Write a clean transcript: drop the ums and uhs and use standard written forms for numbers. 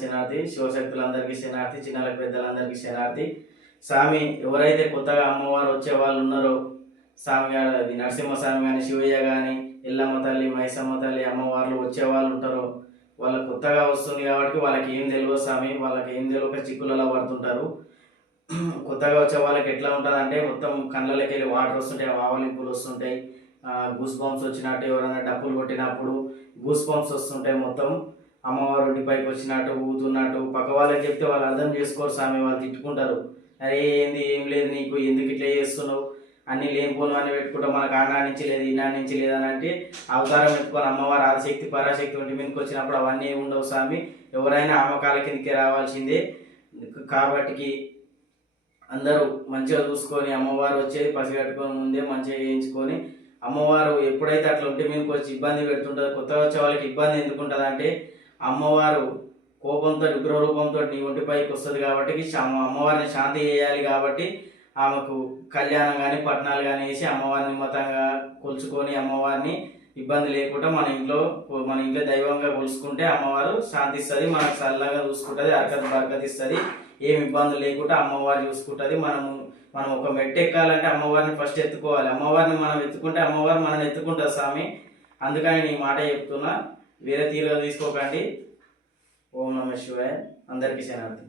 శనార్థి, శివశక్తులందరికీ శనార్థి, చిన్నలకు పెద్దలందరికీ శనార్థి. స్వామి ఎవరైతే కొత్తగా అమ్మవారు వచ్చే వాళ్ళు ఉన్నారో, స్వామి గారు అది నరసింహస్వామి కానీ, శివయ్య కానీ, ఎల్లమ్మ తల్లి, మైసమ్మ తల్లి అమ్మవార్లు వచ్చే వాళ్ళు ఉంటారో, వాళ్ళు కొత్తగా వస్తుంది కాబట్టి వాళ్ళకి ఏం తెలియదు స్వామి. వాళ్ళకి ఏం తెలియక చిక్కులలో పడుతుంటారు. కొత్తగా వచ్చే వాళ్ళకి ఎట్లా ఉంటుంది అంటే మొత్తం కళ్ళకి వెళ్ళి వాటర్ వస్తుంటాయి, ఆవలింపులు వస్తుంటాయి, గూస్ బంప్స్ వచ్చినట్టు, ఎవరైనా డప్పులు కొట్టినప్పుడు గూస్ బంప్స్ వస్తుంటాయి. మొత్తం అమ్మవారు ఇంటి పైకి వచ్చినట్టు, ఊతున్నట్టు. పక్క వాళ్ళకి చెప్తే వాళ్ళు అర్థం చేసుకోరు స్వామి, వాళ్ళు తిట్టుకుంటారు. అరే ఏంది, ఏం లేదు నీకు, ఎందుకు ఇట్లా చేస్తున్నావు, అన్ని లేనిపోను అని పెట్టుకుంటా, మనకు ఆనా నుంచి లేదు ఈనా నుంచి లేదు అని అంటే అవతారం ఎత్తుకొని అమ్మవారు ఆదిశక్తి పరాశక్తి ఒంటి మీదకి వచ్చినప్పుడు అవన్నీ ఏమి ఉండవు స్వామి. ఎవరైనా ఆమకాల కిందకే రావాల్సిందే. కాబట్టి అందరూ మంచిగా చూసుకొని అమ్మవారు వచ్చేది పసిగట్టుకొని ముందే మంచిగా చేయించుకొని, అమ్మవారు ఎప్పుడైతే అట్లా ఒంటి మీదకి వచ్చి ఇబ్బంది పెడుతుంటుందో, కొత్తగా వచ్చే వాళ్ళకి ఇబ్బంది ఎందుకు ఉంటుంది అంటే, అమ్మవారు కోపంతో విగ్రహ రూపంతో నీ ఒంటిపైకి వస్తుంది కాబట్టి అమ్మవారిని శాంతి చేయాలి. కాబట్టి ఆమెకు కళ్యాణం కానీ పట్నాలు కానీ వేసి అమ్మవారిని మతంగా కొలుచుకొని అమ్మవారిని ఇబ్బంది లేకుండా మన ఇంట్లో దైవంగా కొలుసుకుంటే అమ్మవారు శాంతిస్తుంది, మనకు చల్లగా చూసుకుంటుంది, బరకతిస్తుంది. ఏమి ఇబ్బందులు లేకుండా అమ్మవారు చూసుకుంటుంది. మనం ఒక మెట్టు ఎక్కాలంటే అమ్మవారిని ఫస్ట్ ఎత్తుకోవాలి. అమ్మవారిని మనం ఎత్తుకుంటే అమ్మవారు మనల్ని ఎత్తుకుంటుంది స్వామి. అందుకని నీ మాట చెప్తున్నా, వేరే తీరుగా తీసుకోకండి. ఓం నమః శివాయ. అందరికీ శనార్థి.